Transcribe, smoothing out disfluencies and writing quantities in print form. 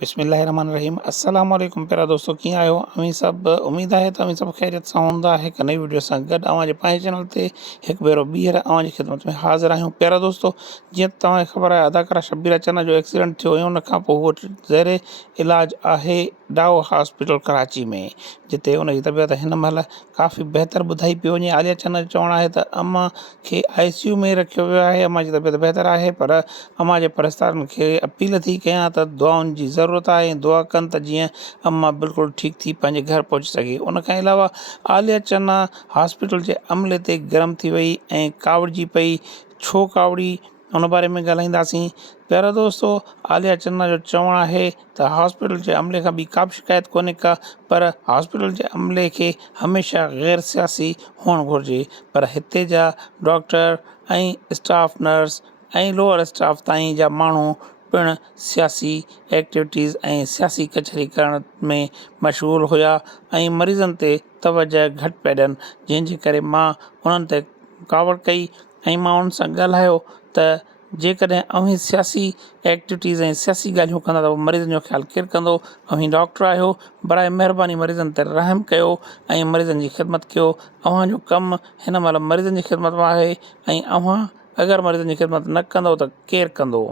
बिस्मिल्लाहिर्रहमानिर्रहीम अस्सलाम वालेकुम प्यारा दोस्तों कीअं आहियो अवी सभु उम्मीद आहे त अवी सभु ख़ैरियत सां हूंदा हिकु नई वीडियो सां गॾु अव्हांजे पंहिंजे चैनल ते हिकु भेरो ॿीहर अव्हांजी ख़िदमत में हाज़िर आहियूं। प्यारा दोस्तों जीअं तव्हांखे ख़बर आहे अदाकारा शबीरा चन्ना जो एक्सीडेंट थियो हुयो, उन खां पोइ उहो ज़ेरे इलाज आहे डाओ हॉस्पिटल कराची में, जिते उनजी तबियत हिन महिल काफ़ी बहितर ॿुधाई पई वञे। आलिया चन्ना जो चवणु आहे त अम्मा खे ICU में रखियो वियो आहे। अम्मा जी तबियत बहितर आहे, पर अम्मा जे परस्तारनि खे अपील थी कयां त दुआउनि जी ज़रूरत आहे ऐं दुआ कनि त जीअं अम्मा बिल्कुलु ठीकु थी पंहिंजे घर पहुची सघे। उन खां अलावा आलिया चन्ना हॉस्पिटल जे अमले ते गरम थी वई ऐं कावड़िजी पई। छो कावड़ी, उन बारे में ॻाल्हाईंदासीं। प्यारा दोस्तों आलिया चन्ना जो चवणु आहे त हॉस्पिटल जे अमले खां ॿी का बि शिकायत कोन्हे का, पर हॉस्पिटल जे अमले खे हमेशह गैर सियासी हुअणु घुरिजे। पर हिते जा डॉक्टर ऐं स्टाफ नर्स ऐं लोअर स्टाफ ताईं जा माण्हू पिणु सियासी एक्टिविटीज़ ऐं सियासी कचहरी करण में मशगूलु हुया ऐं मरीज़नि ते तवजह घटि पिया ॾियनि, जंहिंजे करे मां उन्हनि ते कावड़ कई ऐं मां उन्हनि सां ॻाल्हायो त जेकॾहिं अव्हीं सियासी एक्टिविटीज़ ऐं सियासी ॻाल्हियूं कंदा त मरीज़नि जो ख़्यालु केरु कंदो। अव्हीं डॉक्टर आहियो, बराए महिरबानी मरीज़नि ते रहम कयो ऐं मरीज़नि जी ख़िदमत कयो। अव्हांजो कमु हिन महिल मरीज़नि जी ख़िदमत में आहे ऐं अव्हां अगरि मरीज़नि जी ख़िदमत न कंदव त केरु कंदो।